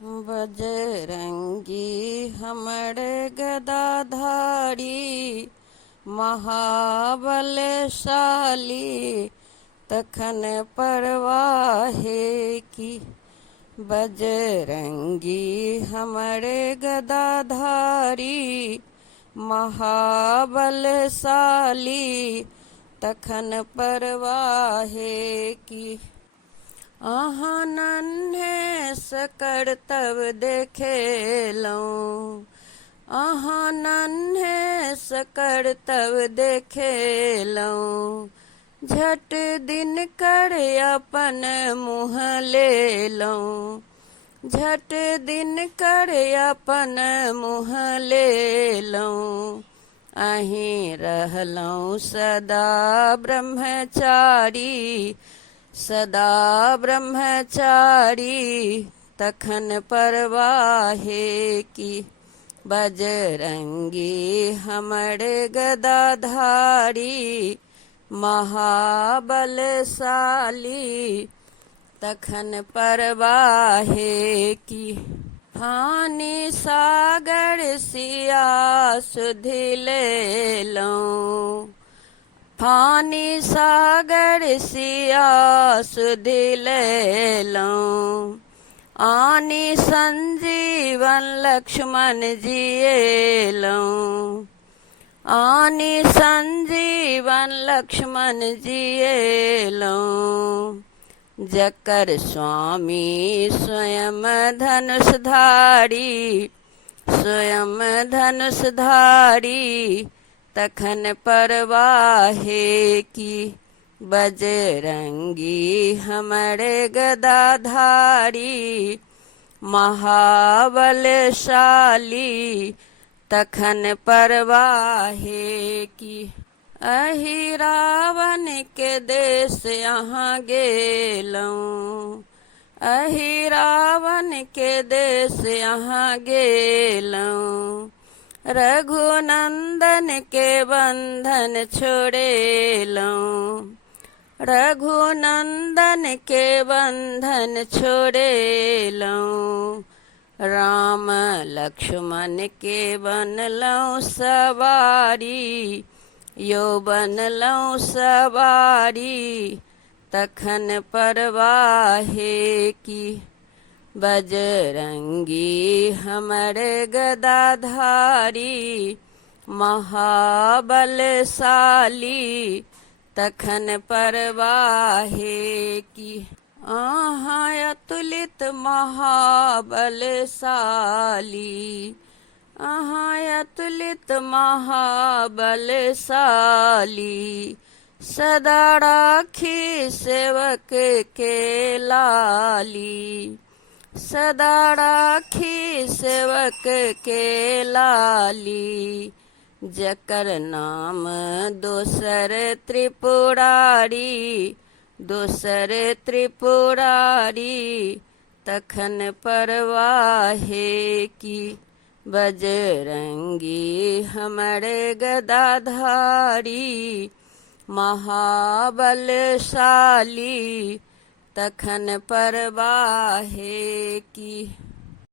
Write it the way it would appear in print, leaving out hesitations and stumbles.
बजरंगी हमर गदाधारी महाबलशाली तखन परवाहे की। बजरंगी हमर गदाधारी महाबलशाली तखन परवाहे की। अहाँ नन्हे सकड़ तब देखेलहुँ, अहाँ नन्हे सकड़ तब देखेलहुँ, झट दिन कर अपन मुँह लेलहुँ, झट दिन कर अपन मुँह लेलहुँ। अहीं रहलहुँ सदा ब्रह्मचारी, सदा ब्रह्मचारी तखन परवाहे की। बजरंगी हमर गदाधारी महाबलशाली तखन परवाहे की। फानी सागर सिया सुधि लेलहुँ, फानी सागर सिया सुधि लेलहुँ। आनी संजीवन लक्ष्मण जिएलहुँ, आनी संजीवन लक्ष्मण जिएलहुँ। जकर स्वामी स्वयं धनुषधारी, स्वयं धनुषधारी तखन परवाहे की। बजरंगी हमर गदाधारी महाबलशाली तखन परवाहे की। अहि रावण के देश यहाँ गेलहुँ, अहि रावण के देश यहाँ गेलहुँ। रघुनंदन के बंधन छोड़ेलहुँ, रघुनंदन के बंधन छोड़ेलहुँ। राम लक्ष्मण के बनलहुँ सवारी, यो बनलहुँ सवारी तखन परवाहे की। बजरंगी हमर गदाधारी महाबलशाली तखन परवाहे की। अहाँ अतुलित महाबलशाली, अहाँ अतुलित महाबलशाली सदा राखी सेवक के लाली, सदा राखी सेवक के लाली। जकर नाम दोसर त्रिपुरारी, दोसर त्रिपुरारी तखन परवाहे की। बजरंगी हमर गदाधारी महाबलशाली तखन परवाहे की।